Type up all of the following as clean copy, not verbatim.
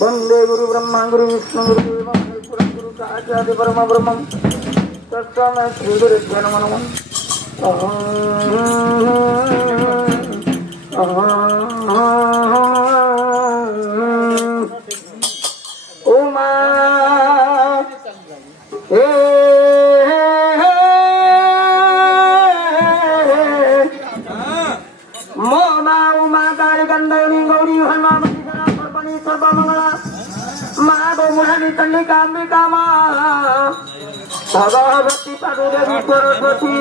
वंदे गुरु ब्रह्मा गुरु विष्णु गुरु देव महेश्वर गुरु साक्षात् परम ब्रह्म तस्मै श्री गुरुभ्यो नमः। उमा मोमा उमा काली गंधर्वी गौरी हनुमानी सर्वमणि सर्वमंगला माधो मुरारी चंडिका अंबिका मां भगवती पार्वती सरस्वती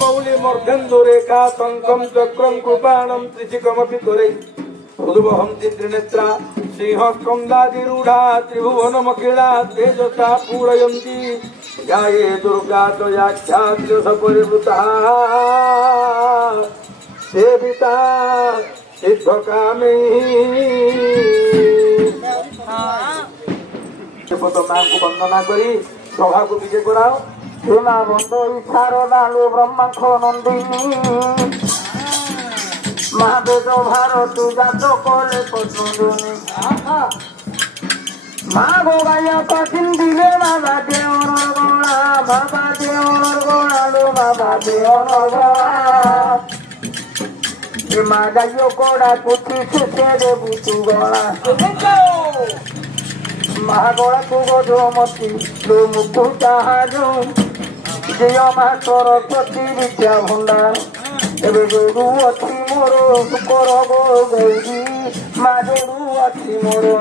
मौली मूर्धन्दुरे का तंकम चक्रम कृपाणम त्रिशिकमपि तुरे उद्भवं चित्रनेत्रा सिंहस्कन्दादिरूढा त्रिभुवनमखिला तेजसा पूरयन्ति गाये दुर्गा त्वयाख्यात्य सपरिवृता सेविता सिद्धकामिनी मां को वंदना करी सभा को विजय कराओ। सेना बंधु शारदालु ब्रह्मांड नंदिनी महादेव भारत जात कले पसंदनी माँ गोगाया पाखिन दिले बाबा देवर गोणा बाबा देवर गोणा लो बाबा देवर गोणा माँ गायो कोड़ा पुथी से दे बुतु गोणा माँ गोड़ा तू गो मती लो मुकु ताहारो जय माँ सरस्वती विद्या भंडार एबे जोरू अच्छी मोरो सुकर गो गौरी माँ जोरू अच्छी मोरो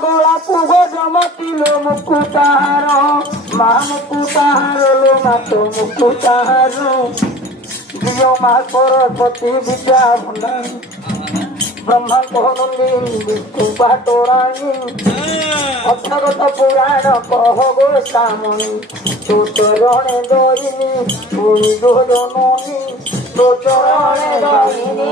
गोला पुगो जमती लो मुकुताहारो माँ मुकुताहारो लो मातो मुकुताहारो जियो माँ सरस्वती विद्या भंडार ब्रह्मा कहनंदी विष्णु बाटोराणी अक्षरत पुराण कह गो सामणी तो चरणे दईनी पुणी गो जननी तो चरणे दईनी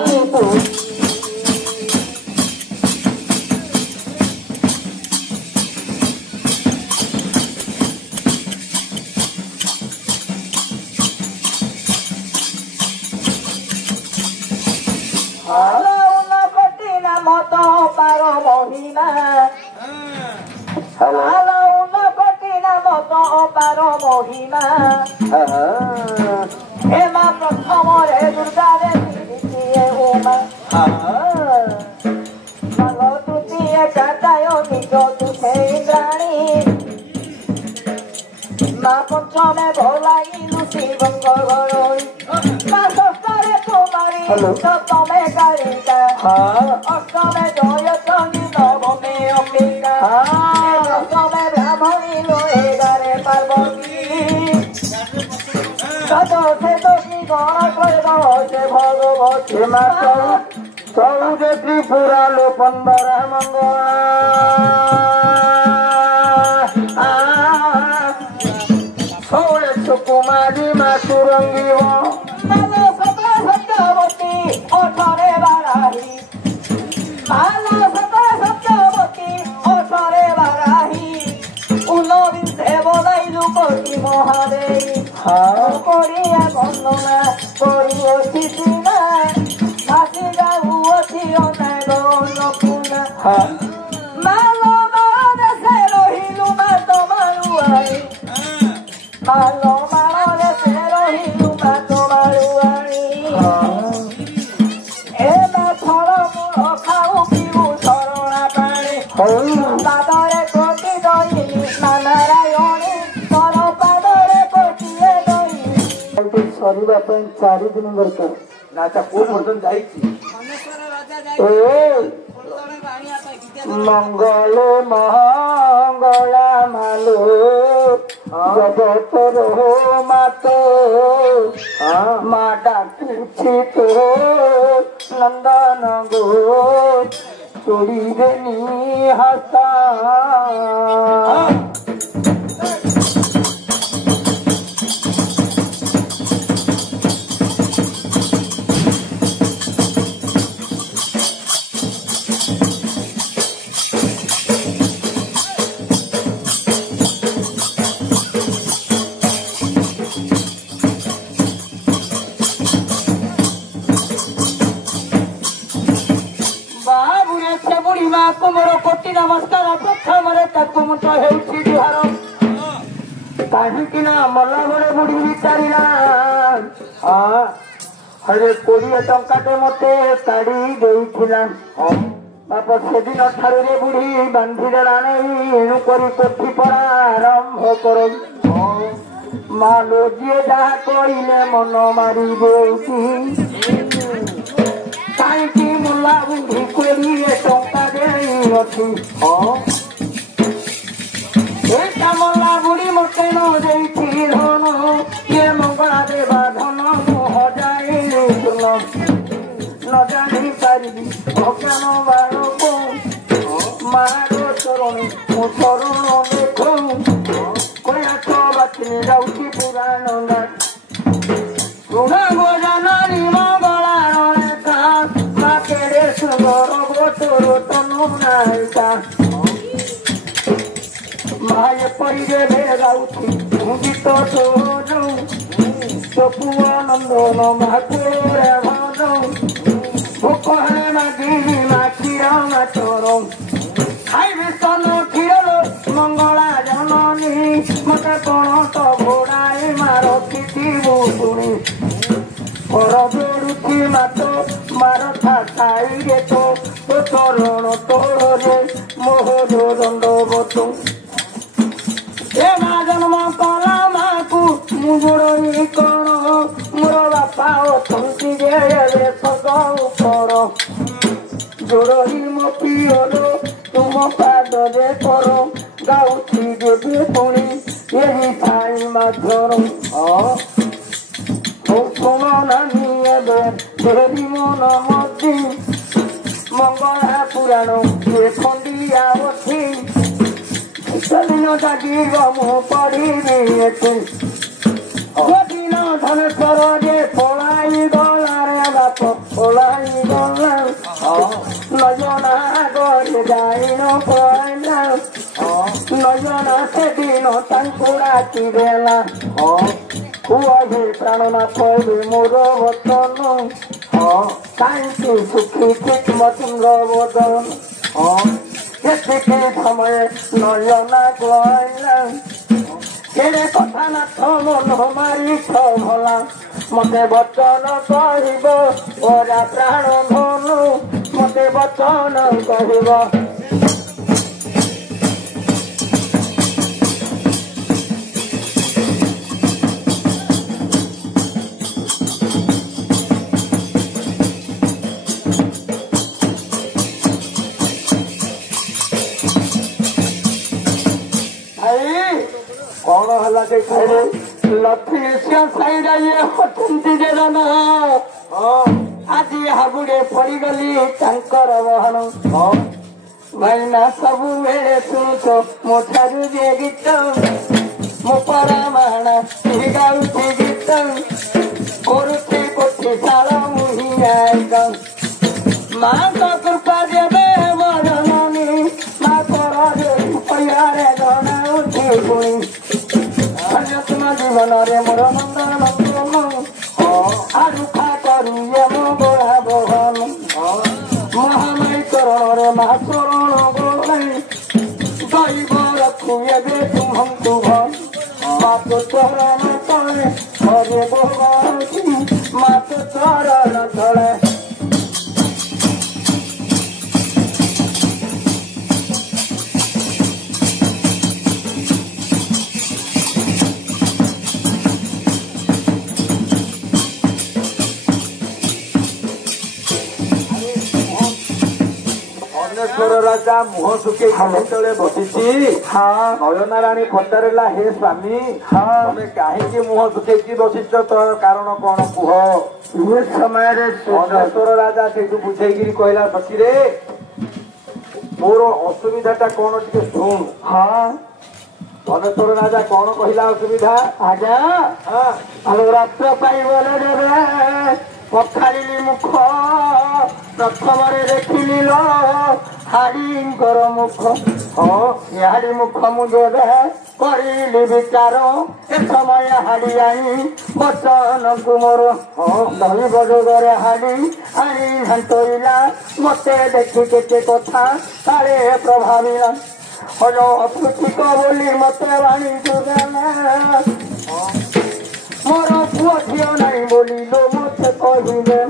प्रथम रे दुर्गा रे तृतीय चाटाय निज तुषे इंद्राणी माँ पंचमे भोलाइलु शिवंग घरोई माँ षष्ठे कुमारी सप्तमे कालिका अष्टमे जयचंडी नवमे अंबिका दशमे ब्राह्मणी लो एगारे पार्वती से दक्षी गण से भगवती चौदे त्रिपुरा लो 15 मंगला 16 कुमारी माँ सुरंगी सत्यवती 18 बाराही सत्यवती 18 बाराही 19 बोलाइलु कोटि महादेवी करिया बंदना करियोछि सीमा फासी गाऊ अछि अनाग नपुना मालो माने से रहिलु मा तमारु आई मालो माने से रहिलु मा तमारु आई ए मा फल मूल खाऊ पिबु शरणा पाणी दादारे कोटि दई नारायणी तर पादरे कोटिए दई सरीबा 4 दिन दरकार नाचा को पर्यटन जाइछि मंगले मंगला मालो जगतर हो मातो मा डाकी तो नंदन गो चोरी देनी हसा मोर कोटि नमस्कार प्रथम जुहार कहीं मला बड़े बुढ़ी विचारा हरे 20 टंकाटे मते काढ़ी देइथिला बाप सेदिन ठारू रे बुढ़ी बांधी देला नहीं एणु करी कोठी पड़ा आरंभ कर मालो जी जहा कहले मन मारी देउची कहीं मुला बुढ़ी कोड़ी टंका दे मला बुढ़ी मते न धन ये मंगला देवा धन हजाए न जानी पारि अज्ञान बालक मारो चरण मो चरण देख कयाथ बातनी जाऊँगी पुराण गुणा गोजानी मंगला रेखा केड़े सुंदर गोचर तनु नायिका माय परिदेवे गाउथी गीत सोनु सपुआ नंदन माकुरे भनु भोक है मागिनी माखीर माचर खाइबे स्तन क्षीर मंगला जननी मते कण तो घोड़ाए मार किथिबु शुणी पर जोड़ुची मातो मार खाई गे तो चरण तोड़े मोह दंड बतु ए माँ जन्म कला माँ को मुगुड़ी कण मोर बापा अथंती जे कर जोड़ी मो पियोर तुम पाद दे कर गाउथी देवी पुणी यही थाई माधर शुण नानी देवी मन मती मंगला पुराण ये खंडिया बथी दिन जागी मु पढ़ी दिन धनेश्वर जे पलाई गला रे बाप पलाई गला नजना गए जाइन पड़ा नजना से दिन डाकी देला कुहे प्राणनाथ मोर वतन कहीं सुखी ठीक मचुंग बदन एतिकी समय नयना गला केड़े कथा नाथ मन मारी भला मते वचन कहब ओरा प्राण धनु मते वचन कहब कौन हला के खाए लक्ष्मी आज हाबुड़े पड़गली बहन भाईना सबु बेले शुणुच मो ठारू जे गीत मो परामाणा गाउथी गीत करुथी कोठी साल मुहिया माँ तो कृपा देवे जननी माँ कर पैयारे जनाउथी पुणी जीवन रे मोर नंदन नंदन आरुखा करिए मंगला बहन महामाई चरण रे महाचरण गोलाई दैव रखुए दे तुम तुभन मात चरण तले हरे भगवती मात चरण तले ଧନେଶ୍ୱର ରାଜା ମୁହଁ ଶୁଖେଇ ଯେତେବେଳେ ବସିଛି ନୟନା ରାଣୀ ପଚାରିଲା ହେ ସ୍ୱାମୀ ତମେ କାହିଁକି ମୁହଁ ଶୁଖେଇକି ବସିଛ ତୋର କାରଣ କଣ କୁହ? ଏ ସମୟରେ ଧନେଶ୍ୱର ରାଜା ସେଇଠୁ ବୁଝେଇକିରି କହିଲା ସଖିରେ ମୋର ଅସୁବିଧା ଟା କଣ ଟିକେ ଶୁଣୁ। ଧନେଶ୍ୱର ରାଜା କଣ କହିଲା ଅସୁବିଧା? ଆଜ୍ଞା ଆଉ ରକ୍ତ ପାଇବଲେ ଦେବେ ପଖାଳିଲି ମୁଖ ପ୍ରଥମରେ ଦେଖିଲି ଲ ହାଡିଙ୍କର ମୁଖ ହାଡି ମୁଖ ମୁଁ ଦେବେ କରିଲି ବିଚାର ଏ ସମୟ ହାଡି ଆଣି ବଚନକୁ ମୋର ଦହି ବଯୋଗରେ ହାଡି ଆଣି ଘାଣ୍ଟଇଲା ମତେ ଦେଖି କେତେ କଥା କାଳେ ପ୍ରଭାବିଲା ହଲ ଅପୃଥିକ ବୋଲି ମତେ ବାଣୀ ମୋର ପୁଅ ଝିଅ ନାହିଁ ବୋଲି ଲୋ ମତେ କହିଲେ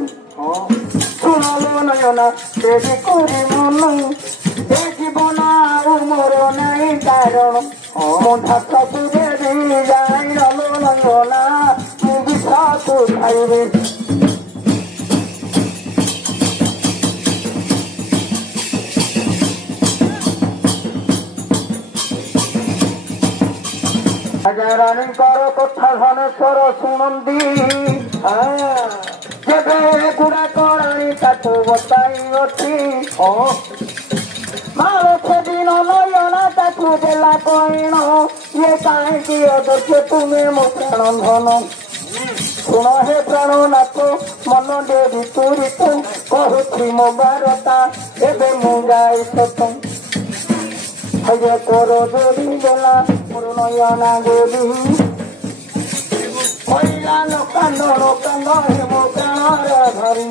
ଶୁଣଲୋ ନୟନା ଦେବି କରିବ ନାହିଁ ଏ ଜୀବନ ଆଉ ମୋର ନାହିଁ କାରଣ ମୋ ଧାତକୁ ଦେବି ଜାଣିଲ ନୟନା ମୁଁ ବିଷକୁ ଖାଇବି। ରାଣୀଙ୍କର କଥା ଧନେଶ୍ୱର ଶୁଣନ୍ତି ଯେବେ ଏଗୁଡାକ ରାଣୀ ତାକୁ ବତାଇଅଛି ମାଳ ଦିନ ନୟନା ତାକୁ ଦେଲା କଇଣ ଇଏ କାହିଁକି ଅଦକ୍ଷ ତୁମେ ମୋ ପ୍ରାଣ ଧନ ଶୁଣ ହେ ପ୍ରାଣନାଥ ମନ ଦେବି ତୁରିତ କହୁଛି ମୋ ବାରତା ଏବେ ମୁଁ ଯାଇ ସତ ହଜେ କର ଯୋଡ଼ି ଦେଲା ମୋର ନୟନା ଗୋଡ଼ି କହିଲା ଲୋକାଣ୍ଡ ହେ ମୋ ପ୍ରାଣର ଧରି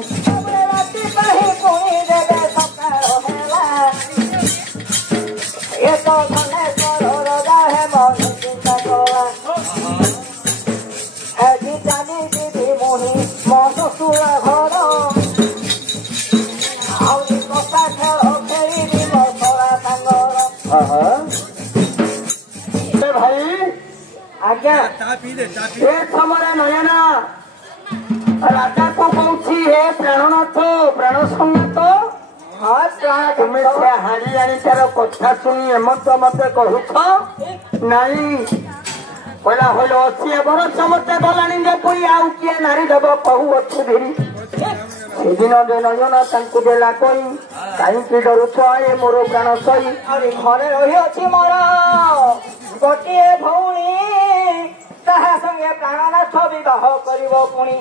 ରାତି ପାହି ପୁଣି ଦେବେ ସକାଳ ହେଲା ଏ ତ ଧନେଶ୍ୱର ରାଜା ହେ ମନ ଚିନ୍ତା କଲା ଆଜି ଚାଲି ଯିବି ମୁହିଁ ମୋ ଶ୍ୱଶୁର ଘର ଆହୁରି କଷା ଖେଳ ଖେଳିବି ମୋ ସରା ସାଙ୍ଗର। ଭାଇ ଆଜ୍ଞା ଏ ସମୟରେ ନୟନା ରାଜାକୁ କହୁଛି ହେ ପ୍ରାଣନାଥ ପ୍ରାଣ ସଙ୍ଗତ ତୁମେ ସେ ହାଡ଼ି ଆଣି ତାର କଥା ଶୁଣି ଏମନ୍ତ ମତେ କହୁଛ ନାଇଁ କହିଲା ହଇଲ 80 ବର୍ଷ ମତେ ଗଲାଣି ଯେ ପୁଣି ଆଉ କିଏ ନାରୀ ଦେବ କହୁଅଛୁ ଧୀରି ସେଦିନ ଯେ ନୟନା ତାଙ୍କୁ ଦେଲା କହି କାହିଁକି ଡରୁଛ ଏ ମୋର ପ୍ରାଣ ସହି ଘରେ ରହିଅଛି ମୋର ଗୋଟିଏ ଭଉଣୀ ତାହା ସଙ୍ଗେ ପ୍ରାଣନାଥ ବିବାହ କରିବ ପୁଣି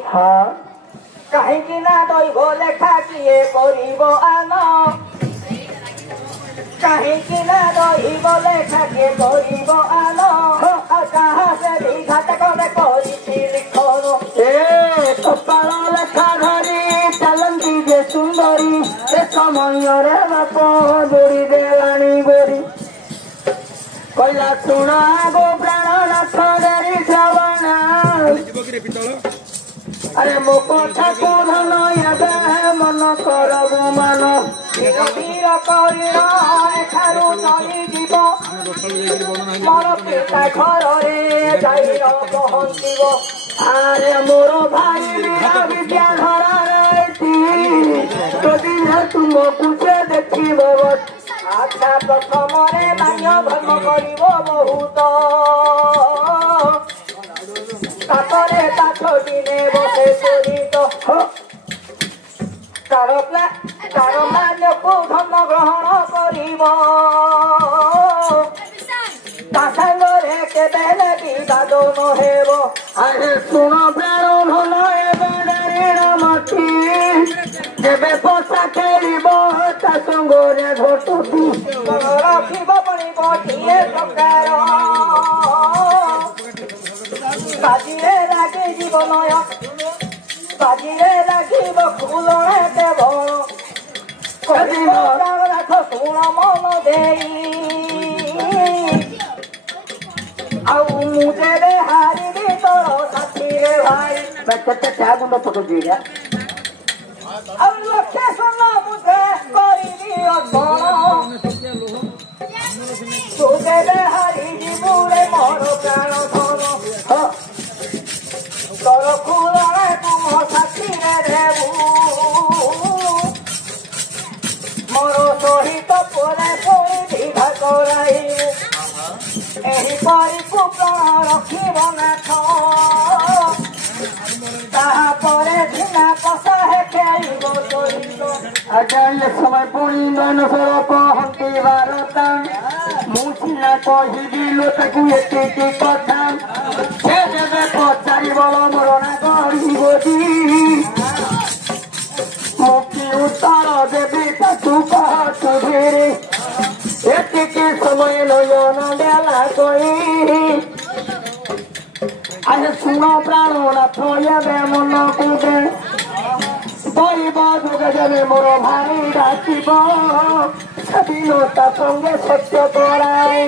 କାହିଁକି ନା ଦୈବ ଲେଖା କିଏ କରିବ ଆନ କାହିଁକି ନା ଦୈବ ଲେଖା କିଏ କରିବ ଆନ କାହା ସେ ବିଘାତ କରେ କରିଛି ଲିଖନ ଏ କପାଳ ଲେଖା ଧରି ଚାଲନ୍ତି ଯେ ସୁନ୍ଦରୀ ଏ ସମୟରେ ବାପ ଦୋଡ଼ି ଦେଲାଣି ଗୋରି କହିଲା ଶୁଣ ଆଗୋ ପ୍ରାଣନାଥ ଦେରି ଶ୍ରବଣ ଆରେ ମୋ କଥାକୁ ଧନ ଏବେ ମନ କରବୁ ମାନ ଧୀର କରିଣ ଏଠାରୁ ଚାଲିଯିବ ମୋର ପିତା ଘରରେ ଯାଇ ପହଞ୍ଚିବ ଆରେ ମୋର ଭାଇ ବିଦ୍ୟା ଧରାରେ ଯଦି ତୁମକୁ ସେ ଦେଖିବ ଆଚ୍ଛା ପ୍ରଥମରେ ମାନ୍ୟ ଧର୍ମ କରିବ ବହୁତ ତାପରେ ତାଠ ଦିନେ ବସେ ଚୋରିତ ତାର ମାନ୍ୟକୁ ଧର୍ମ ଗ୍ରହଣ କରିବ ତା ସାଙ୍ଗରେ କେବେ ବିବାଦ ନ ହେବ ଆରେ ଶୁଣ ପ୍ରାଣ ଭଲ ଏବେ ଋଣ ମତି ଯେବେ ପଶା ଖେଳିବ ତା ସଙ୍ଗରେ ଘଟୁଛି ରଖିବ ପଡ଼ିବ କିଏ ପ୍ରକାର ବାଜିରେ ଲାଗି ଜୀବନୟ ବାଜିରେ ଲାଗିବ ଫୁଲଣେ କେବଳ କହିବ ପ୍ରାଣନାଥ ଶୁଣ ମନ ଦେଇ ଆଉ ମୁଁ ଯେବେ ହାରିବି ତୋର ସାଥିରେ ଭାଇ କେତେ ଚା ଗୁଣ୍ଡ ପକଉଛି ଆଉ ଲକ୍ଷେ ଶୁଣ ମୁଝେ କରିବି ଅର୍ପଣ ତୁ ଯେବେ ହାରିଯିବୁ ରେ ମୋର ପ୍ରାଣ ଧନ ତୋର ଫୁଲଣେ ତୁମ ସାଥିରେ ଦେବୁ ମୋର ସହିତ କରାଇବୁ ଏହିପରି ପୁତ୍ର ରଖିବ ନାଥ ତାହାପରେ ଝିନା କଷା ଖେଳିବ ସହିତ ଆଜ୍ଞା ଏ ସମୟ ପୁଣି ନୟନ ସର କହନ୍ତି ବାରତା ମୁଁ ସିନା କହିବି ଲୋକକୁ ଏତିକି କଥା ସେ ଯେବେ ପଚାରିବ ମୋର ନା କରିବ ମୁଁ କି ଉତ୍ତର ଦେବି ତାକୁ କହୁ ଧୀରେ ଏତିକି ସମୟ ନୟନ ଦେଲା କହି ଆରେ ଶୁଣ ପ୍ରାଣ ନାଥ ଏବେ ମନକୁ ଦେ କହିବ ଯୋଗଦେବେ ମୋର ଭାଇ ଡାକିବ ସେଦିନ ତା ସଙ୍ଗେ ସତ୍ୟ କରାଏ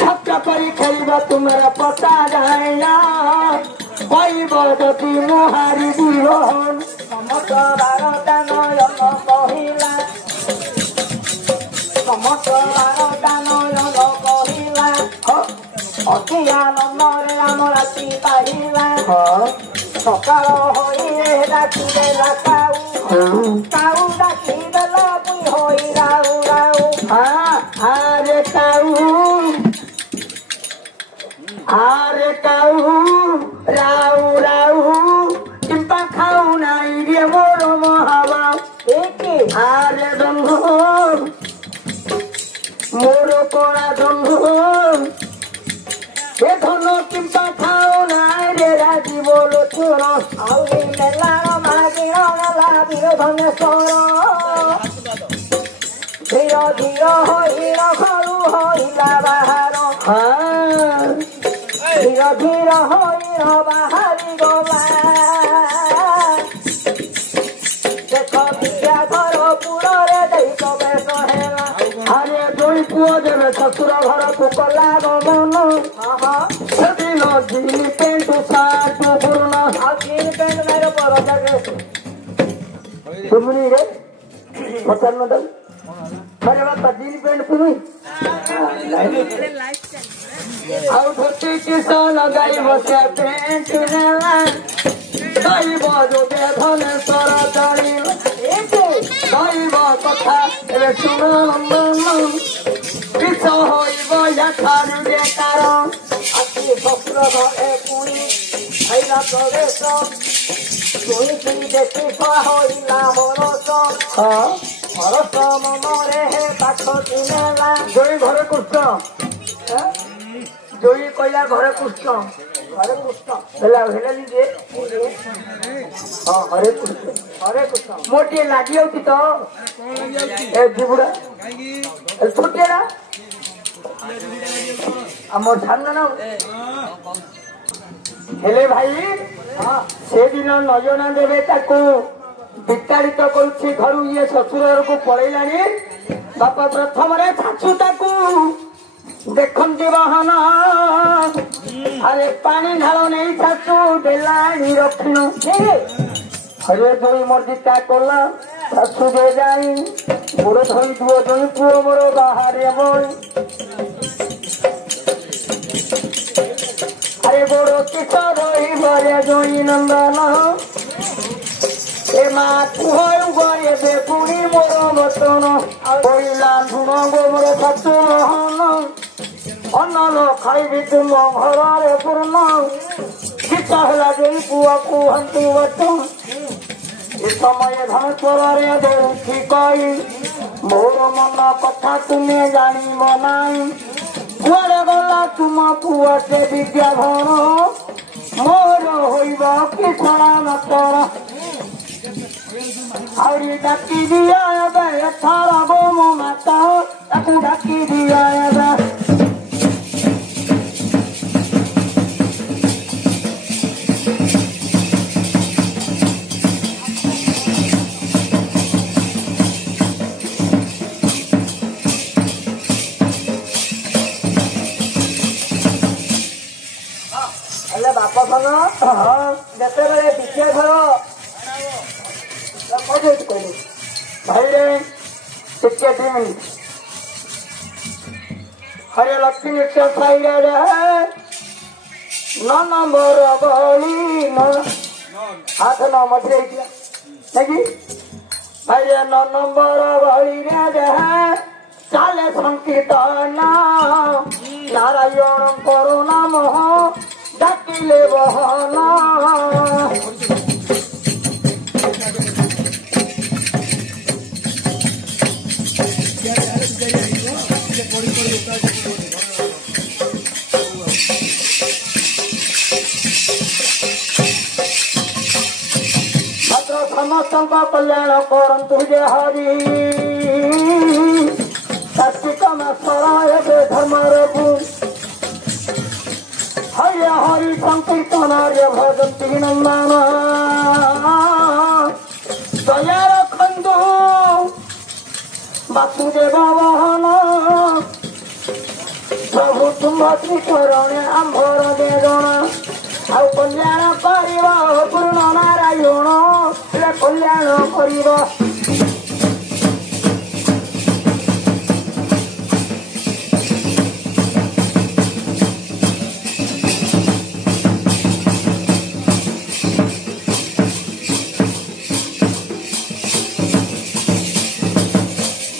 ସତ୍ୟ କରି ଖେଳିବ ତୁମର ପତା ଯାଏନା କହିବ ଯଦି ମୁଁ ହାରିବି ସମସ୍ତ ବାରଟା ନୟନ କହିଲା ସମସ୍ତ ବାରଟା ନୟନ କହିଲା ଅତି ଆନନ୍ଦରେ ଆମ ରାତି ପାଇଲା ସକାଳ ହୋଇରେ ଡାକିଦେଲା କାଉ ଡାକିଦେଲା ପୁଣି ହୋଇ ରାଉ ରାଉ ଆରେ କାଉ ରାଉ ରାଉ ଚିମ୍ପା ଖାଉ ନାଇଁ ରେ ମୋର ମହାବା ଆରେ ବନ୍ଧୁ ମୋର କଳା ବନ୍ଧୁ ଏ ଧନ ଚିମ୍ପା ଖାଉ ନାଇଁ ରେ ରାଜି ବୋଲ ଚୋର ଆଉ ନେଲାଣ ମାଗିଣ ନେଲା ବୀର ଧନେଶ୍ୱର ଧୀର ଧୀର ହୋଇର ଘରୁ ହୋଇଲା ବାହାର ଧୀର ଧୀର ହୋଇର ବାହାରି ଗଲା ଦେଖ ବିଦ୍ୟା ଘର ପୁରରେ ଦେଇ ପ୍ରବେଶ ହେଲା ଆରେ ଦୁଇ ପୁଅ ଦେବେ ଶ୍ୱଶୁର ଘରକୁ କଲା ଗମନ ସେଦିନ ଜିନ୍ ପେଣ୍ଟ ସାର୍ଟ ପୂର୍ଣ୍ଣ ଆଉ ଜିନ୍ ପେଣ୍ଟ ନାଇର ପର ଜାଗେ ଶୁଭୁନି ରେ ପଚାରୁନ ତାକୁ अरे बाबा जीन पेंट पुनी आउ धोती किसान गाई बसिया पेंट नेला गाई बजो बेधन सर चढ़ी गाइब कथा ए सुन किस होइब याठारु बेकार अति शस्त्र घरे पुणी आइला प्रवेश तुई तुई देखि होइला हरस हरस ममरे हे पाठ किनेला जोई घरे कृष्ण जोई कहला घरे कृष्ण हेला हेला लीजिए हाँ हरे कृष्ण मोटे लागी होती तो ए जीबुड़ा छुटेरा आम छान ना हेले भाई से दिन नजना देवे ताको विताड़ित करुछि घरु ये ससुर को पड़ेलानी बापा प्रथम रे छाछु ताकू देखंती बहन अरे पानी ढालो नहीं छाछु देलानी रखनु हरे जोई मर्जी ता कोला छाछु दे जाई गोड़ धोई दुओ जोई पुओ मोर बाहरे बोई अरे गोड़ किस रही बरे जोई नंदन ए माँ कुहर गए बेपुणी मोर बतन बोला धुण गोबर छतु मोहन अन्न खाइबी तुम घर पूर्ण किस है जो पुआ कहतु बचन ए समय धन चोरे दौठी कई मोर मन कथा तुम्हें जानिब नाई कुआड़े गला तुम पुआ से विद्याधन मोर होइब कि छड़ा नतर आउरी डाकी दिया बे थारा गोमो माता ताकू डाकी दिया बे अरे बापा बनो जते बेले पीछे घर भाई रे टिकेट हरे लक्ष्मी एक्सरसाइज न नंबर गली हाथ न मझे भाई रे 9 नंबर गली रे ଚାଲେ ସଂକୀର୍ତ୍ତନ ନାରାୟଣଙ୍କର ନାମ ଡାକିଲେ ବହନ ସମସ୍ତଙ୍କ କଲ୍ୟାଣ କରନ୍ତୁ ଯେ ହରି କାର୍ତ୍ତିକ ମାସର ଏବେ ଧର୍ମର ହରି ହରି ସଂକୀର୍ତ୍ତନରେ ଭଜନ୍ତି ନନ୍ଦନ ଦୟା ରଖନ୍ତୁ ବାସୁଦେବ ବହନ ପ୍ରଭୁ ତୁମ୍ଭ ତ୍ରିଚରଣେ ଆମ୍ଭର ବେଦନ ଆଉ କଲ୍ୟାଣ କରିବ ପୂର୍ଣ୍ଣ ନାରାୟଣ କଲ୍ୟାଣ କରିବ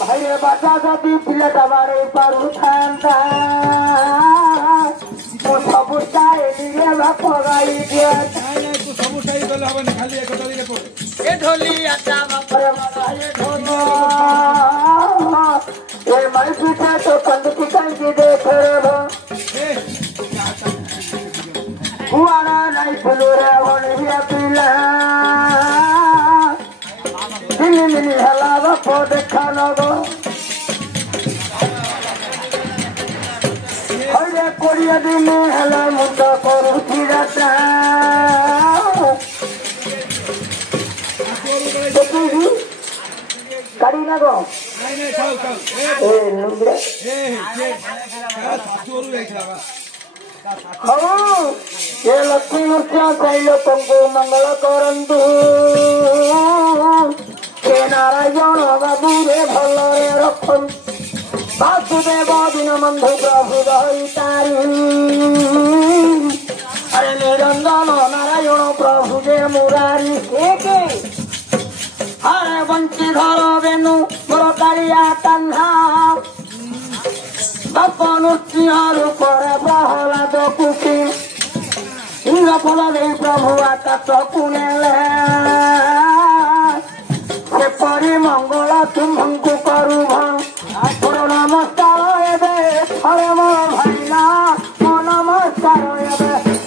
ଭାଇରେ ବାଜା ଯଦି ପିଲାଟା ବାଡ଼େଇ ପାରୁଥାନ୍ତା ମୁଁ ସବୁ ଚାଇଲିରେ ବାପ ଗାଇ ଦିଅ ढोली आता माई पीछे तो कंद की कंकी देख हुआना नहीं फुलूरा होने पीला दिल्ली मिली हला बापो देखा लगो हरे कोड़िया दिन हला मुद्दा करू जाता गाड़ी ना गो ये लक्ष्मी मूर्तियां कई लोगों मंगल करंतु हे नारायण बाबू रे भलरे रखन वासुदेव दिन बंधु प्रभु दही तारी अरे निरंजन नारायण प्रभु जे मुरारी एक हरे बंची घर बेनु मोर कालिया कान्हा बाप नृसिंह रूपर प्रहलाद कुकी इंद्र फल दे प्रभु आकाश कुनेले से परि मंगल तुम्हंकु करू भर नमस्कार एबे हरे मोर भाईना मो नमस्कार एबे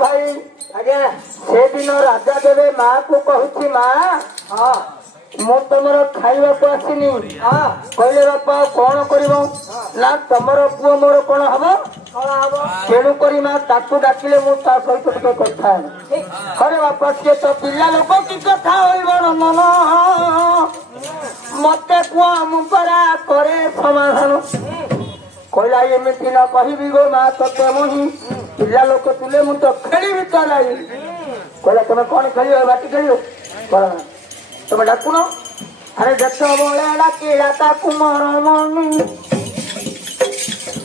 भाई आज्ञा से दिन राजा देवे माँ को कहूँ माँ हाँ मु तुम खाइबा को आसनी कहले बापा कौन कर ना तुम पुओ मोर कौन हम तेणु करी माँ ताकू डाकिले मु ता सहित टिके कथा अरे बापा सी तो पिला लोक कि कथा मन मत कुआ मुरा करे समाधान कहला एमती न कहबी गो माँ ते मुही पिला लोक तुले मु तो खेली तो नहीं कहला तुम कौन खेल बाटी खेल तुम डाकुन अरे जत बड़े डाकिला ताकू मर मनी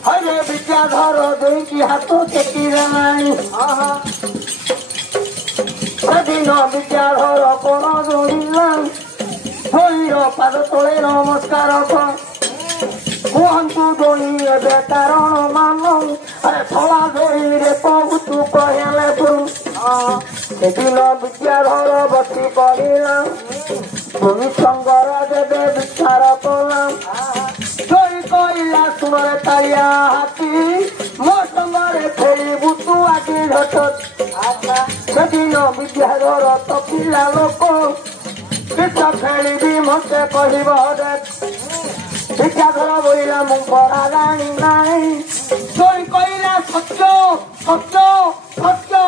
हरे विद्याधर दुईटी हाथ टेकी राणी सेदिन विद्याधर कोण जोड़िला भैर पाद तले नमस्कार कहतु दोई ए कारण मान अरे थला जोड़ी रे कहू तू कहले सेदिन विद्याधर बसी पड़ा भूमि संगर देवे विचार कला जोई कहला सुनरे तालिया हाथी मो संगरे खेलबू तू आगे घट सेदिन विद्याधर तो पिला लोक किस खेली मते कहब विद्याधर बोला मु पढ़ा जानी नहीं जोई कहला सत्य सत्य सत्य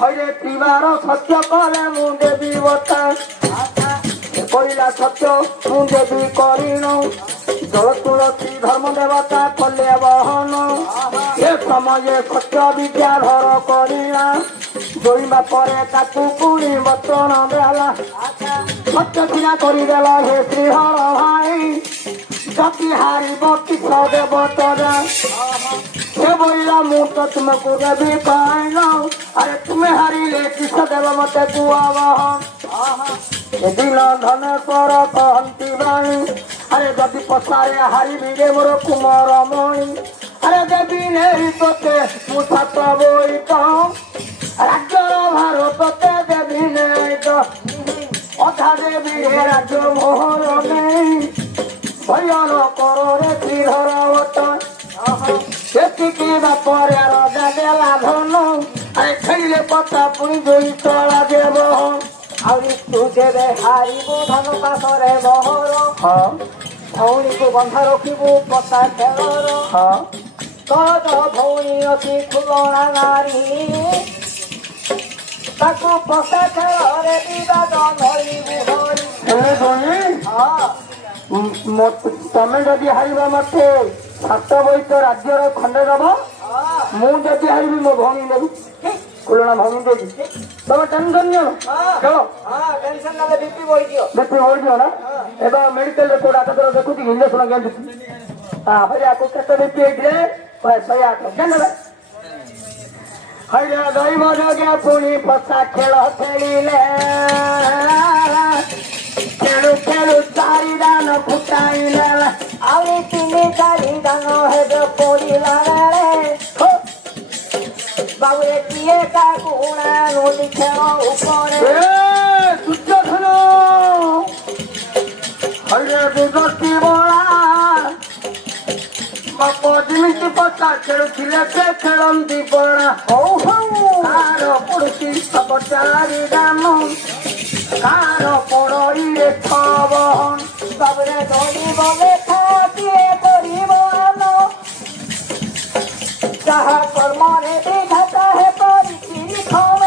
हरे पिबार सत्य कले मु देवी बता कहला सत्य मु देवी करिन जल तुलसी धर्म देवता कले बहन ए समय सत्य विद्या धर करिला जोइबा परे ताकू पुणी बचन देला सत्य सिना करिदेला हे श्रीहर भाई जति हारिब किस देव तोरा से बोलिला मु तो तुमको देवी कहल अरे तुम्हें हारिले किस देव मते कुआ बहन दिन धनेश्वर कहती बाणी अरे जदि पसारे हारिबी रे मोर कुमार मणि अरे देवी नेरी तोते मु छात बोई कह राज्यर भार तोते देवी नेई अधा देवी हे राज्य मोहर नहीं भयन करे श्रीधर वट सेतिकी बापर राजा देला धन अरे खेले पता पुणी जोई तला देव आउरी तुझे रे हारिबु धन पासरे मोहर भौणी को बंधा रखिबु पता खेलर तोर भौणी अति खुलना नारी ताकू पता खेलरे विवाद नलिबु तमें जदि हारिबा मते सात बहित राज्यर खंडे दब मुझे हारिबी मो भौणी देवी कुलना भौणी देवी तब टेंशन नियो चलो टेंशन ना बीपी बोल दियो ना एबा मेडिकल रे कोडा तोर देखुती इंजेक्शन लगा दिसी हां भई आको केते बीपी रे 108 केन रे हरिया गई मजगे पुणी पसा खेल खेलिले खेलु खेलु चारि दान फुटाइले आउरी तिनी चारि दान हेद पडिला रे बाबुरे किए का गुणा नदी खेल ऊपर दुर्योधन हरिया दुर्गति बोला बाप जिमिति पता खेलुथिले से खेलंती पड़ा हौ कार पड़ुची सब चारि दान कार पड़इले छबहन बाबुरे दड़ी बले खातिए करिब आनो जहा कर्म रे विधाता है परिचिरी खण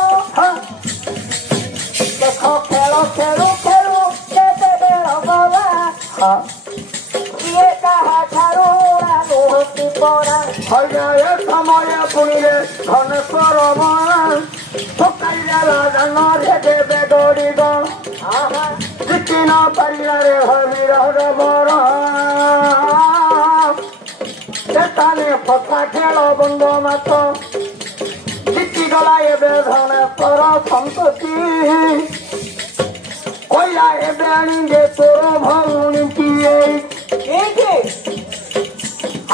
देखो खेलो खेलु खेलु केते बेर गला किए कहा ठारू होती पड़ा हरिया समय पुणिले धनेश्वर मन पकाइला धन रे देवे दौड़ी गण जिति न पारिला रे हरिहर बर सेताने फसा खेल बंद मात जिति गला एबे धनेश्वर संतति कोइला एबे आनी दे तोर भौणी किए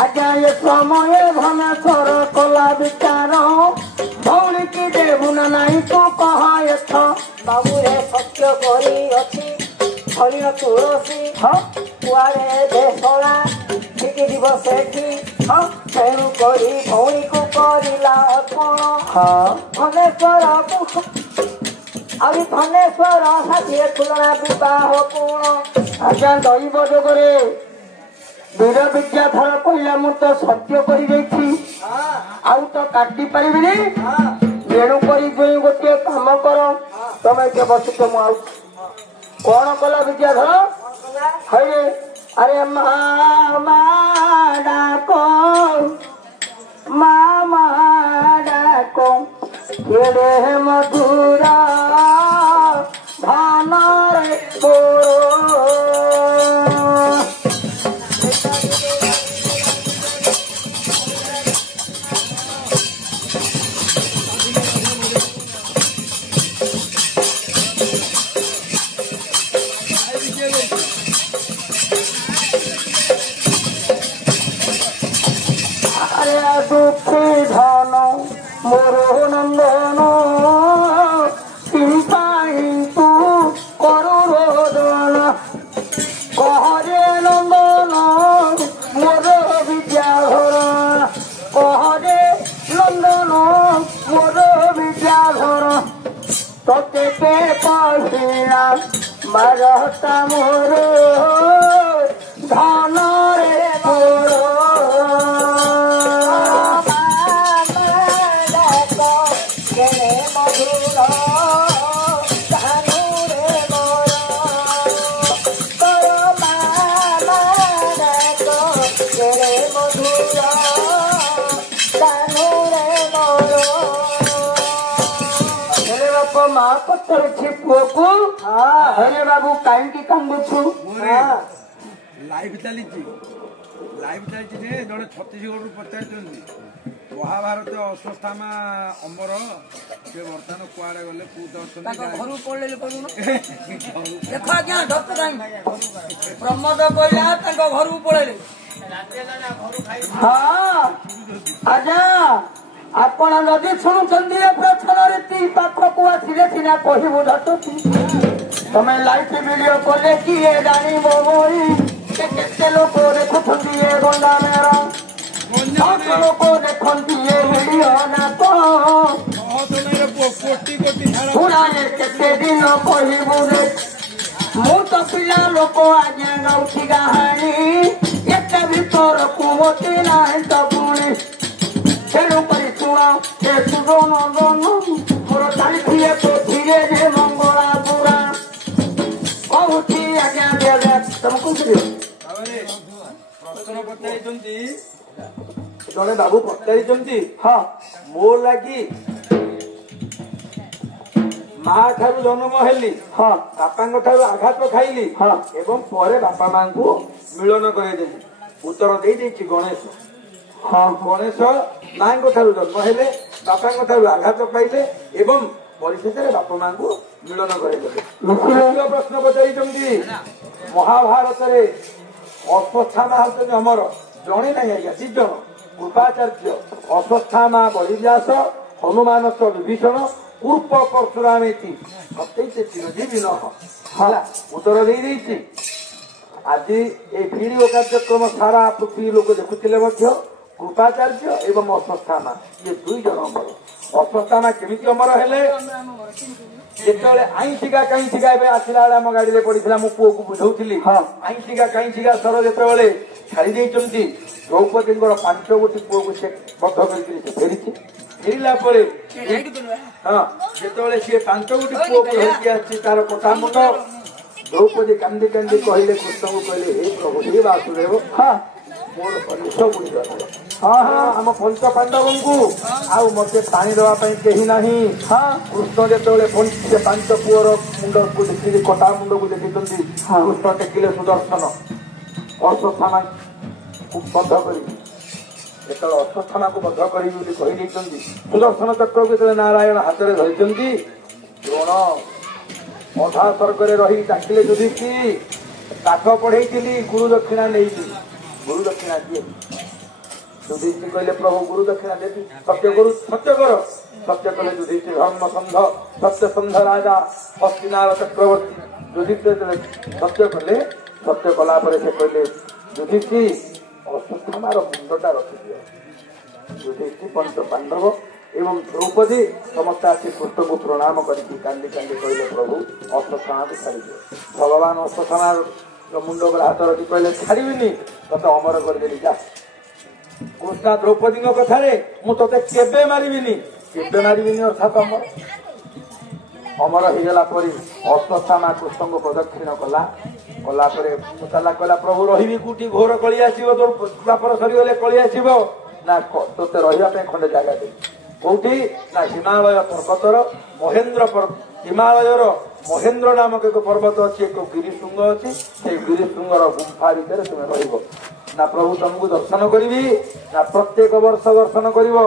आज्ञा ये समय धनेश्वर कला विचार भौणी की देवु ना नहीं तू कह एथ बाबू रे सत्य करी अछि हरिण तुलसी कुआरे देशला ठीक दिवस सेठी तेणु करी भौणी को करिला अर्पण धनेश्वर आउरी धनेश्वर साथी तुलना विवाह पूर्ण आज्ञा दैव जोगरे वीर विद्याधर कहला मु तो सत्य कर आउ तो काटी पारिबिनी तेणु करी जो गोटे काम कर तमें के बस आउ कौन कला विद्याधर है अरे मामा डाको केड़े मधुरा धान रे दुखी धन मोर नंदन चिंता तू करु रोदन कहरे नंदन मोर विद्याधर कहरे नंदन मोर विद्याधर तोते पे पहिला मारता मोर धन रे मोर ବାପ ମା ପଚାରୁଛି ପୁଅକୁ ହରେ ବାବୁ କାହିଁକି କାନ୍ଦୁଛୁ? ଲାଇଭ ଚାଲିଛି ଯେ ଜଣେ ଛତିଶଗଡ଼ରୁ ପଚାରିଛନ୍ତି ମହାଭାରତ ଅଶ୍ୱତ୍ଥାମା ଅମର ସେ ବର୍ତ୍ତମାନ କୁଆଡେ ଗଲେ କୋଉଠି ଅଛନ୍ତି ଘରକୁ ପଳେଇଲେ କହୁନ ଦେଖ ଆଜ୍ଞା ପ୍ରମୋଦ କହିଲା ତାଙ୍କ ଘରକୁ ପଳେଇଲେ। ହଁ ଆଜ୍ଞା ଆପଣ ଯଦି ଶୁଣୁଛନ୍ତି ଏ ପ୍ରଶ୍ନ ରୀତି ପାଖକୁ ଆସିଲେ ସିନା କହିବୁ ଧଟୁଛି ତମେ ଲାଇଭ ଭିଡିଓ କଲେ କିଏ ଜାଣିବ ବହି କେତେ ଲୋକ ଦେଖୁଛନ୍ତି ଏ ଗଣ୍ଡାମେର ଲୋକ ଦେଖନ୍ତି ଏ ଭିଡିଓ ନା ପୁରାଣେ କେତେ ଦିନ କହିବୁ ରେ ମୁଁ ତ ପିଲା ଲୋକ ଆଜ୍ଞା ଗାଉଛି ଗାହାଣୀ ଏତେ ଭିତରକୁ ମତେ ନାହିଁ ତ ପୁଣି ତେଣୁ କରି ଶୁଣ ଏ ସୁଜନ ମୋର ଚାଲିଥିଲେ ପୋଥିରେ ଯେ ମଙ୍ଗଳା ପୁରା କହୁଛି ଆଜ୍ଞା ତମକୁ ପ୍ରଶ୍ନ ପଚାରିଛନ୍ତି ଜଣେ ବାବୁ ପଚାରିଛନ୍ତି ହଁ ମୋ ଲାଗି ମା ଠାରୁ ଜନ୍ମ ହେଲି ହଁ ବାପାଙ୍କ ଠାରୁ ଆଘାତ ଖାଇଲି ହଁ ଏବଂ ପରେ ବାପା ମାଙ୍କୁ ମିଳନ କରାଇଦେଲି। ଉତ୍ତର ଦେଇଛି ଗଣେଶ। ହଁ ଗଣେଶ ମାଙ୍କ ଠାରୁ ଜନ୍ମ ହେଲେ ବାପାଙ୍କ ଠାରୁ ଆଘାତ ପାଇଲେ ଏବଂ ପରିଶେଷରେ ବାପା ମାଙ୍କୁ ମିଳନ କରାଇଦେଲେ। ଦ୍ୱିତୀୟ ପ୍ରଶ୍ନ ପଚାରିଛନ୍ତି ମହାଭାରତରେ ଅଶ୍ୱତ୍ଥାମା ହେଉଛନ୍ତି ଅମର ଜଣେ ନାହିଁ ଆଜ୍ଞା 3 ଜଣ କୃପାଚାର୍ଯ୍ୟ ଅଶ୍ୱତ୍ଥାମା ବଳିବ୍ୟାସ ହନୁମାନ ବିଭୀଷଣ ପୂର୍ବ ପରଶୁରାମେତି ସତେଇଶ ଚିରଜୀବୀ ନହ ହେଲା ଉତ୍ତର ଦେଇଛି। ଆଜି এই ভিডিও କାର୍ଯ୍ୟକ୍ରମ ସାରା ପୃଥିବୀ ଲୋକ ଦେଖୁଥିଲେ ମଧ୍ୟ କୃପାଚାର୍ଯ୍ୟ ଏବଂ ଅଶ୍ୱତ୍ଥାମା ଇଏ 2 ଜଣ ଅମର। ଅଶ୍ୱତ୍ଥାମା କେମିତି ଅମର ହେଲେ ଯେତେବେଳେ ଆଇଁଷିକା କାଇଁଷିକା ଏବେ ଆସିଲା ବେଳେ ଆମ ଗାଡିରେ ପଡିଥିଲା ମୁଁ ପୁଅକୁ ବୁଝଉଥିଲି ଆଇଁଷିକା କାଇଁଷିକା ସ୍ୱର ଯେତେବେଳେ ଛାଡି ଦେଇଛନ୍ତି ଦ୍ରୌପଦୀଙ୍କର 5 ଗୋଟି ପୁଅକୁ ସେ ବଦ୍ଧ କରିକି ସେ ଫେରିଛି। ଫେରିଲା ପରେ ହଁ ଯେତେବେଳେ ସିଏ 5 ଗୋଟି ପୁଅକୁ ଧରିକି ଆସିଛି ତାର କଟା ମୁଣ୍ଡ ଦ୍ରୌପଦୀ କାନ୍ଦି କାନ୍ଦି କହିଲେ କୃଷ୍ଣଙ୍କୁ କହିଲେ ହେ ପ୍ରଭୁ ହେ ବାସୁଦେବ ମୋର ପରିଷ ବୁଡ଼ିଗଲା ଆମ ପଞ୍ଚ ପାଣ୍ଡବଙ୍କୁ ଆଉ ମତେ ପାଣି ଦେବା ପାଇଁ କେହି ନାହିଁ। କୃଷ୍ଣ ଯେତେବେଳେ 5 ପୁଅର ମୁଣ୍ଡକୁ ଦେଖିଲି କଟା ମୁଣ୍ଡକୁ ଦେଖିଛନ୍ତି କୃଷ୍ଣ ଟେକିଲେ ସୁଦର୍ଶନ ଅଶ୍ୱତ୍ଥାମାକୁ ବଦ୍ଧ କରିବି ଯେତେବେଳେ ଅଶ୍ୱତ୍ଥାମାକୁ ବଦ୍ଧ କରିବି ବୋଲି କହିଦେଇଛନ୍ତି ସୁଦର୍ଶନ ଚକ୍ରକୁ ଯେତେବେଳେ ନାରାୟଣ ହାତରେ ଧରିଛନ୍ତି ଦ୍ରୋଣ ଅଧା ସ୍ୱର୍ଗରେ ରହି ଡାକିଲେ ଯୁଧିଷ୍ଠି ପାଠ ପଢେଇଥିଲି ଗୁରୁ ଦକ୍ଷିଣା ନେଇଥିଲି ଗୁରୁ ଦକ୍ଷିଣା ଦିଏ। ଯୁଧିଷ୍ଠି କହିଲେ ପ୍ରଭୁ ଗୁରୁ ଦକ୍ଷିଣା ଦେବି ସତ୍ୟ କର ସତ୍ୟ କଲେ ଯୁଧିଷ୍ଠି ଧର୍ମସନ୍ଧ ସତ୍ୟସନ୍ଧ ରାଜା ହସ୍ତିନାର ଚକ୍ରବର୍ତ୍ତୀ ଯୁଧିଷ୍ଠି ସତ୍ୟ କଲେ ସତ୍ୟ କଲା ପରେ ସେ କହିଲେ ଯୁଧିଷ୍ଠି ଅଶ୍ୱତ୍ଥାମାର ମୁଣ୍ଡଟା ରଖିଦିଅ। ଯୁଧିଷ୍ଠି ପଞ୍ଚ ପାଣ୍ଡବ ଏବଂ ଦ୍ରୌପଦୀ ସମସ୍ତେ ଆସି କୃଷ୍ଣଙ୍କୁ ପ୍ରଣାମ କରିକି କାନ୍ଦି କାନ୍ଦି କହିଲେ ପ୍ରଭୁ ଅଶ୍ୱତ୍ଥାମାକୁ ଛାଡ଼ିଦିଅ। ଭଗବାନ ଅଶ୍ୱତ୍ଥାମାର ମୁଣ୍ଡ ଉପରେ ହାତ ରଖି କହିଲେ ଛାଡ଼ିବିନି ତତେ ଅମର କରିଦେଲି ଯା। କୃଷ୍ଣ ଦ୍ରୌପଦୀଙ୍କ କଥାରେ ମୁଁ ତତେ କେବେ ମାରିବିନି ଅର୍ଥାତ୍ ଅମର ହେଇଗଲା ପରେ ଅଶ୍ୱତ୍ଥାମା କୃଷ୍ଣଙ୍କୁ ପ୍ରଦକ୍ଷିଣ କଲା ପରେ କହିଲା ପ୍ରଭୁ ରହିବି କୋଉଠି ଘୋର କଳି ଆସିବ ତୋର ବାପର ସରିଗଲେ କଳି ଆସିବ ନା ତୋତେ ରହିବା ପାଇଁ ଖଣ୍ଡେ ଜାଗା ଦେବି କୋଉଠି ନା ହିମାଳୟ ପର୍ବତର ହିମାଳୟର ମହେନ୍ଦ୍ର ନାମକ ଏକ ପର୍ବତ ଅଛି ଏକ ଗିରିଶୃଙ୍ଗ ଅଛି ସେଇ ଗିରିଶୃଙ୍ଗର ଗୁମ୍ଫା ଭିତରେ ତୁମେ ରହିବ ନା ପ୍ରଭୁ ତମକୁ ଦର୍ଶନ କରିବି ନା ପ୍ରତ୍ୟେକ ବର୍ଷ ଦର୍ଶନ କରିବ।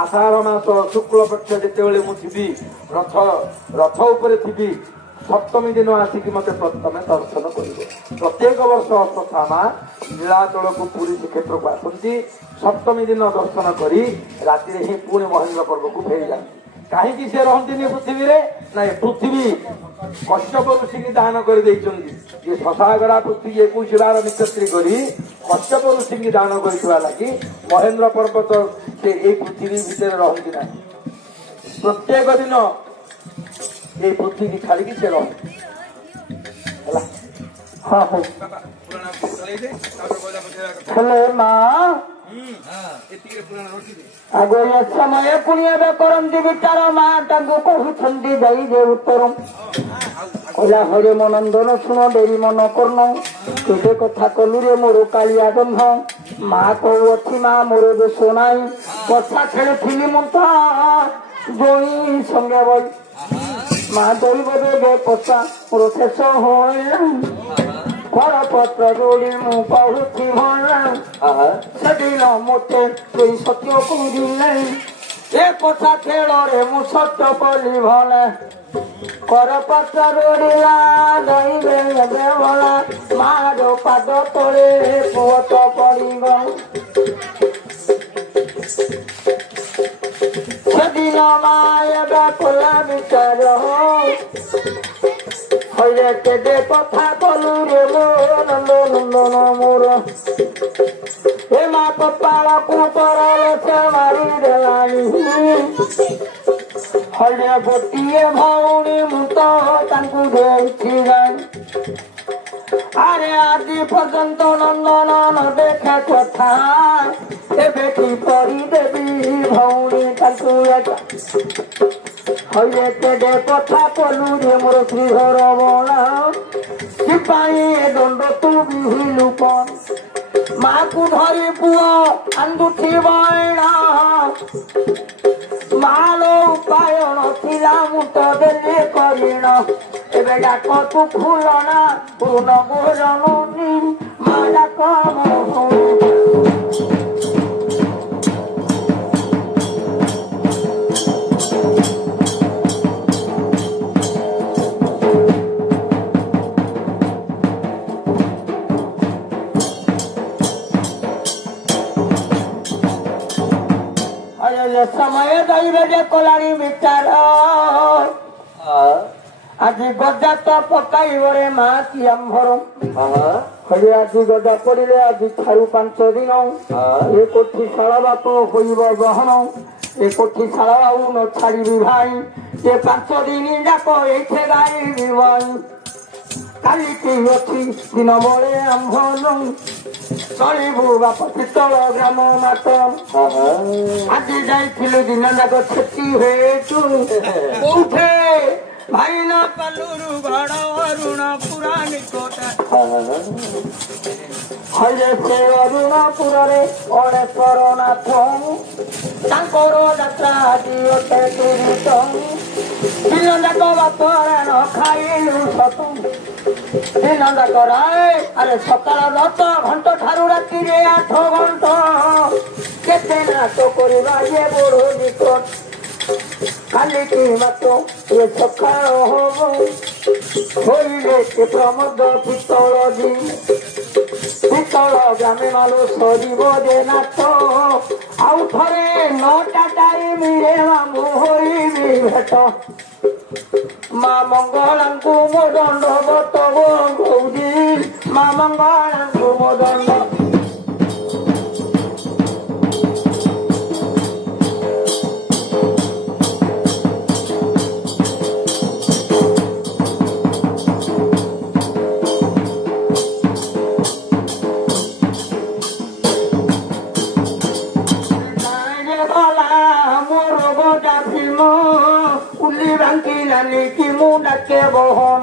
ଆଷାଢ଼ ମାସ ଶୁକ୍ଳ ପକ୍ଷ ଯେତେବେଳେ ମୁଁ ଥିବି ରଥ ଉପରେ ଥିବି ସପ୍ତମୀ ଦିନ ଆସିକି ମତେ ତମେ ଦର୍ଶନ କରିବ। ପ୍ରତ୍ୟେକ ବର୍ଷ ଅଶ୍ୱତ୍ଥାମା ନୀଳାଚଳକୁ ପୁରୀ ଶ୍ରୀକ୍ଷେତ୍ରକୁ ଆସନ୍ତି ସପ୍ତମୀ ଦିନ ଦର୍ଶନ କରି ରାତିରେ ହିଁ ପୁଣି ମହେନ୍ଦ୍ର ପର୍ବକୁ ଫେରିଯାଆନ୍ତି। କାହିଁକି ସେ ରହନ୍ତିନି ପୃଥିବୀରେ ନା ପୃଥିବୀ କଶ୍ୟପ ଋଷିକି ଦାନ କରିଦେଇଛନ୍ତି। ଇଏ ଶଶାଗଡ଼ା ପୃଥିବୀ 21 ବାର ନିକ୍ଷତ୍ରୀ କରି କଶ୍ୟପ ଋଷିକି ଦାନ କରିଥିବା ଲାଗି ମହେନ୍ଦ୍ର ପର୍ବତ ସେ ଏଇ ପୃଥିବୀ ଭିତରେ ରହନ୍ତି ନାହିଁ। ପ୍ରତ୍ୟେକ ଦିନ এই পৃথিবী ছাড়িকি সে রহে ହେଲା ହେଲେ ମା ଆଗ ଏ ସମୟ ପୁଣି ଏବେ କରନ୍ତି ବିଚାର ମା ତାଙ୍କୁ କହୁଛନ୍ତି ଯାଇ ଯେ ଉତ୍ତର କହିଲା ହରେ ମନନ୍ଦନ ଶୁଣ ଡେରି ମନ କର୍ଣ୍ଣ କେବେ କଥା କଲୁ ରେ ମୋର କାଳିଆ ଗନ୍ଧ ମା କହୁଅଛି ମା ମୋର ଦୋଷ ନାହିଁ କଥା ଖେଳୁଥିଲି ମୁଁ ତ ଜୋଇ ସଙ୍ଗେ ବଇ ମା ଦୈବ ଦେବେ ପଚା ମୋର ଶେଷ ହୋଇଲା ଘରପତ୍ର ଯୋଡ଼ି ମୁଁ ପଢୁଛି ଭଲ ସେଦିନ ମୋତେ ସେଇ ସତ୍ୟ କହିଲେ ଏ ପଚା ଖେଳରେ ମୁଁ ସତ୍ୟ କଲି ଭଲ କରପତ୍ର ଯୋଡ଼ିଲା ଦଇବେ ଏବେ ଭଲା ମାର ପାଦ ତଳେ ପୁଅ ତ ପଡ଼ିବ ସେଦିନ ମା ଏବେ କଲା ବିଚାର হইলে কেদে কথা কলু রে নন্দ নন্দন মোর এ মা কপাল কুপরালে সে মারি দেলানি হইলে গোটিয়ে ভৌণী মুত তাଙ୍କୁ দেখি যাই আরে আজি পর্যন্ত নন্দন দেখে কথা এবে কি পরি দেবী ভৌণী তাଙ୍କୁ হইলে কেদে কথা কলু রে মোর শ্রীধর বলা সিপাহী দণ্ড তু বিহিলু কন মাকু ধরি পুଅ আন্দুঠি বয়না মালো উপায় নথিলা ମୁଁ ତ ଦେଲି କରିଣ ଏବେ ଡାକ ତୁ ଫୁଲନା ପୂର୍ଣ୍ଣ ଗୋରଣୁନି ମା ଡାକ ମୋ समय दैवे जे कलानी विचार आज गजा तो पकाइबरे मा कि आंभर हजे आज गजा पड़े आज ठारू 5 दिन ए कोठी शाला बाप होइब गहन ए कोठी शाला आउ न छाड़ी भाई ए 5 दिन जाक एठे गाई भाई काली की अच्छी दिन बड़े आंभर चलू बाप पितल ग्राम मात आज जाइलु दिन जाक छेती हेतु कोठे भाई न पालुरु घड़ अरुण पुरा निकट हजे से अरुणपुर अणेश्वर नाथ तांकर यात्रा आदि अटे तुरुत दिन जाक बाप न खाइलु सतु दिन जाक राय अरे सकाल 10 घंटा ठारू राति 8 घंटा केते नाच करवा ये बड़ निकट काली की मत ये सकाल हो होइले के प्रमोद पितल जी पितल ग्रामे मालो सरीब दे नाच आउ थरे 9टा टाइम रे मामू होइबी भेट मा मंगलांकु मो दंडवत गौरी मा मंगलांकु मो दंड की मुंडा के बहन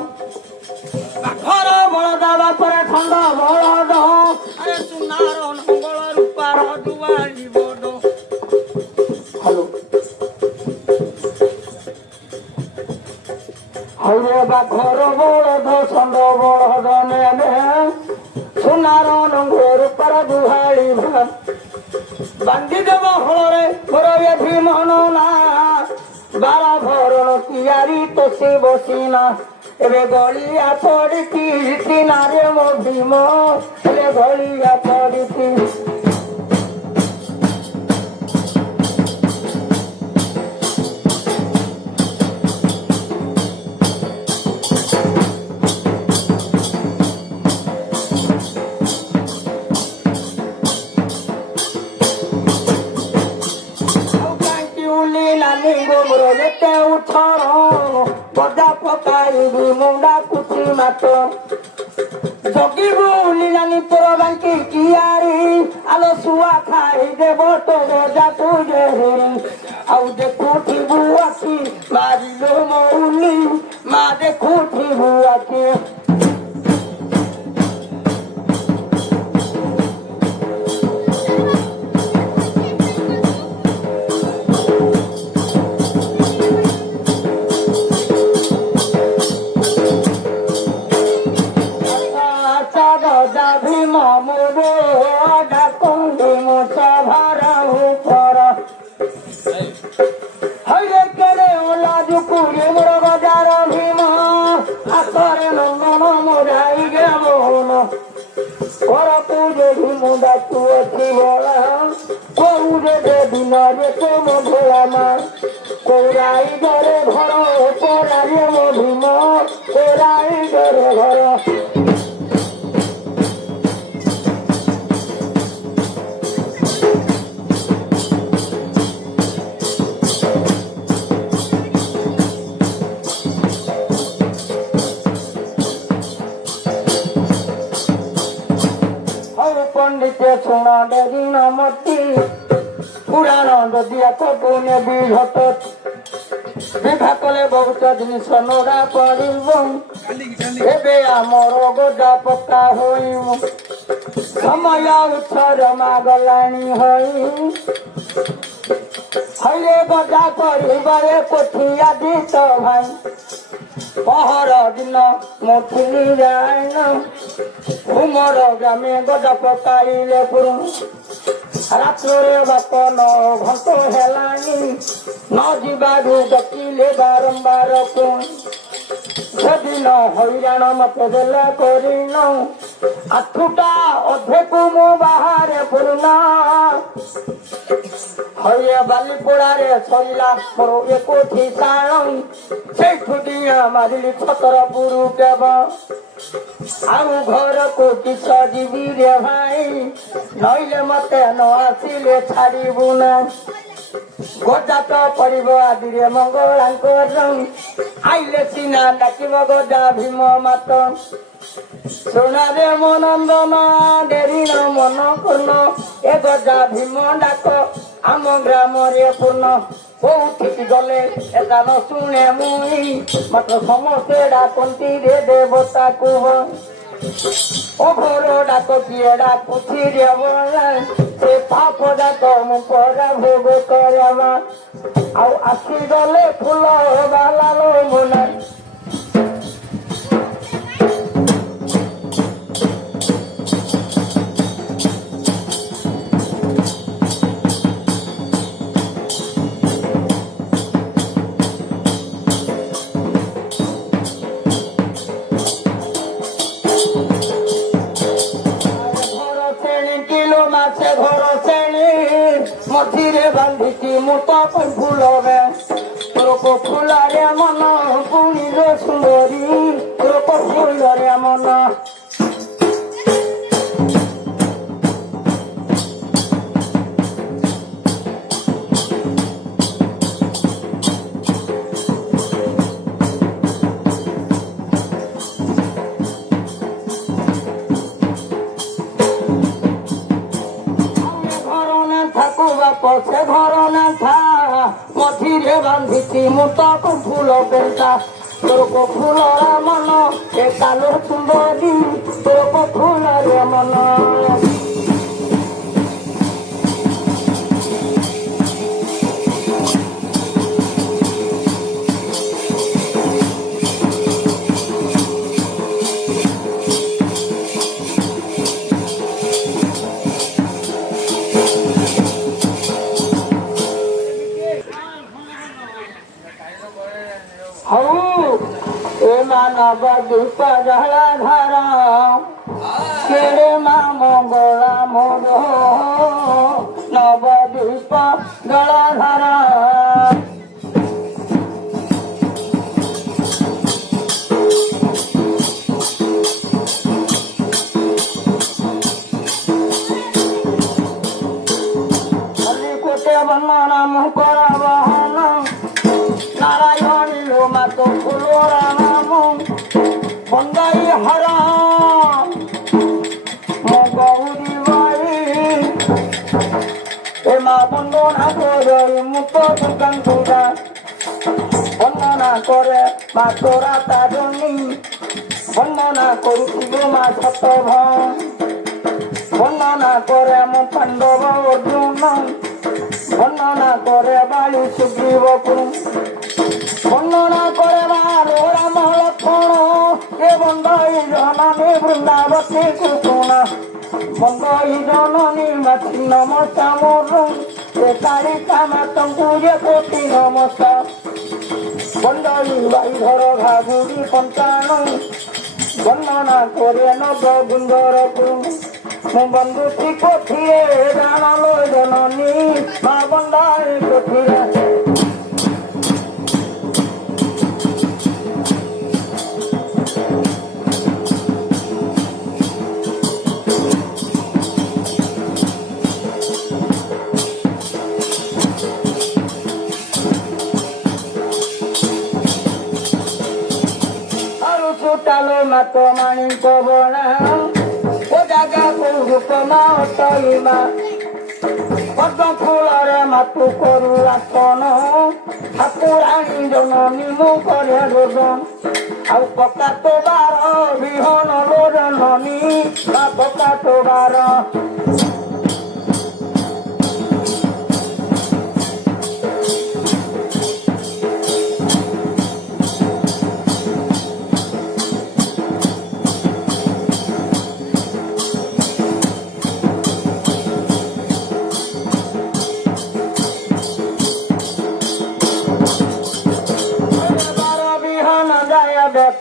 घर बलदा बापर खंड बलद अरे सुनार नंगल रूपार दुआरी बड़ हेलो हरे बा घर बलद खंड बलद ने सुनार नंगल रूपार दुआरी बांधी देव हलरे मोर ये भीमन ना 12 भरण कियारी तो से बसिना एबे गलिया पड़ती किनारे मो भीम एबे गलिया पड़ती बजा पकाई मुंडा कुची मात जगी बुली नानी तोर बांकी कियारी आलो सुआ खाई देव तो बजा तुझे आउ देखुठी बुआकी मारिलो मौली मा देखुठी बुआकी মোর গজার ভীম হাতরে নন্দন মোজাই গে মোহন ঘরকু যদি মু ডাকুଅছি বলা কৌরে যে দিନରେ তোম ভোলা মা কৌরাই ঘরে ঘর পরারে মো ভীম কৌরাই ঘরে ঘর পণ্ডিতে শোনা দেবী নমতি পুরাণ দিয়া কপুনে বিঘত বিভা কলে বহুত জিনিস নড়া পড়িব ଏବେ ଆମର ଗୋଦା ପକ୍କା ହୋଇମ ସମୟ ଉତ୍ସରମା ଗଲାଣି ହୋଇ ହଇରେ ଗଦା କରିବାରେ କୋଠିଆ ଦିତ ଭାଇ ପହର ଦିନ ମୁଁ ଥିଲି ଯାଇନ ଘୁମର ଗ୍ରାମେ ଗଦା ପକାଇଲେ ପୁରୁ ରାତ୍ରରେ ବାପ ନ ଘଣ୍ଟ ହେଲାଣି ନ ଯିବାରୁ ଡକିଲେ ବାରମ୍ବାର ପୁଣି ସେଦିନ ହଇରାଣ ମତେ ଦେଲେ କରିନ ଆଠୁଟା ଅଧେକୁ ମୁଁ ବାହାରେ ପୁରୁଣା ହଇଏ ବାଲିପୋଡ଼ାରେ ସରିଲା ମୋର ଏକୋଠି ସାଣ ସେଇଠୁ ଡିଆଁ ମାରିଲି ଛତରପୁର କେବ ଆଉ ଘରକୁ କିସ ଯିବି ରେ ଭାଇ ନଇଲେ ମତେ ନ ଆସିଲେ ଛାଡ଼ିବୁ ନା ଗଜା ତ ପଡ଼ିବ ଆଦିରେ ମଙ୍ଗଳାଙ୍କର ଆଇଲେ ସିନା ଡାକିବ ଗଜା ଭୀମ ମାତ ଶୁଣାରେ ମୋ ନନ୍ଦନ ଡେରିଣ ମନ ପୂର୍ଣ୍ଣ ଏ ଗଜା ଭୀମ ଡାକ ଆମ ଗ୍ରାମରେ ପୂର୍ଣ୍ଣ କୋଉଠିକି ଗଲେ ଏଟା ନ ଶୁଣେ ମୁଇଁ ମାତ୍ର ସମସ୍ତେ ଡାକନ୍ତି ରେ ଦେବତା କୁହ ଓ ଘର ଡାକ କିଏ ଡାକୁଛି ରେ ବୋଲା ସେ ପାପ ଡାକ ମୁଁ ପରା ଭୋଗ କରିବା ଆଉ ଆସିଗଲେ ଫୁଲ ବାଲାଲୋ ମୁନା মধ্যে বান্ধিছি মোটা ফুলবে তোরক ফুলারে মন পুনিল সুন্দরী তোরক ফুলরে মন পথে ঘর না থা মঝিরে বান্ধিছি মোটাক ফুল পেন্টা তোরক ফুলরা মন এ কালো সুন্দরী তোরক ফুলরে মন মানব দীপ জলা ধারা কেড়ে মা মঙ্গলা মোর নবদীপ জলা ধারা কোটে বর্ণনা মুখর বহন নারায়ণী লো মাত ফুলরা বন্দাই হারা মগৌরী বাই এ মা বন্দনা করে মুক্ত দোকান দুরা বন্দনা করে মা তোরা তারণী বন্দনা করুছিল মা সতভ বন্দনা করে মো পাণ্ডব অর্জুন বন্দনা করে বায়ু সুগ্রীব বন্দনা করে রাম লক্ষ্মণ এ বন্দাই জননী বৃন্দাবতী কুসুমা বন্দাই জননী মাছি নমস্কার এ তারিকা মাতঙ্কু যে কোটি নমস্কার বন্দাই বাই ধর ঘাগুড়ি পঞ্চাণ বর্ণনা করে নব গুঞ্জর ମୁଁ ବନ୍ଧୁଛି କୋଠିରେ ଜାଣଲ ଜନନୀ ମା ବନ୍ଦାଇ କୋଠିରେ ଆଉ ସୁଟାଲ ମାତ ମାଣିକ ବଣା ରୂପମା ଅଟଇମା ପଦ୍ମ ଫୁଲରେ ମାତୁ କରୁ ଆସନ ଠାକୁରାଣୀ ଜନନୀ ମୁଁ କରେ ରୋଦନ ଆଉ ପକା ତ ବାର ବିହନ ଲୋଜନୀ ବା ପକା ତ ବାର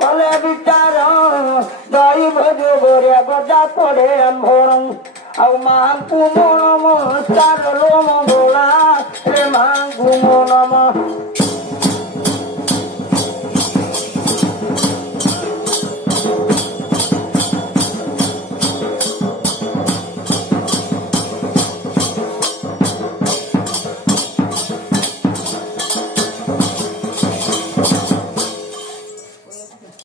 কলে বিচার দই ভোজ গোরে গজা পড়ে আম্ভরং ଆଉ ମାଙ୍କୁ ମୋ ନମସ୍କାର ଲୋ ମଙ୍ଗଳା ରେ ମାଙ୍କୁ ମୋ ନମ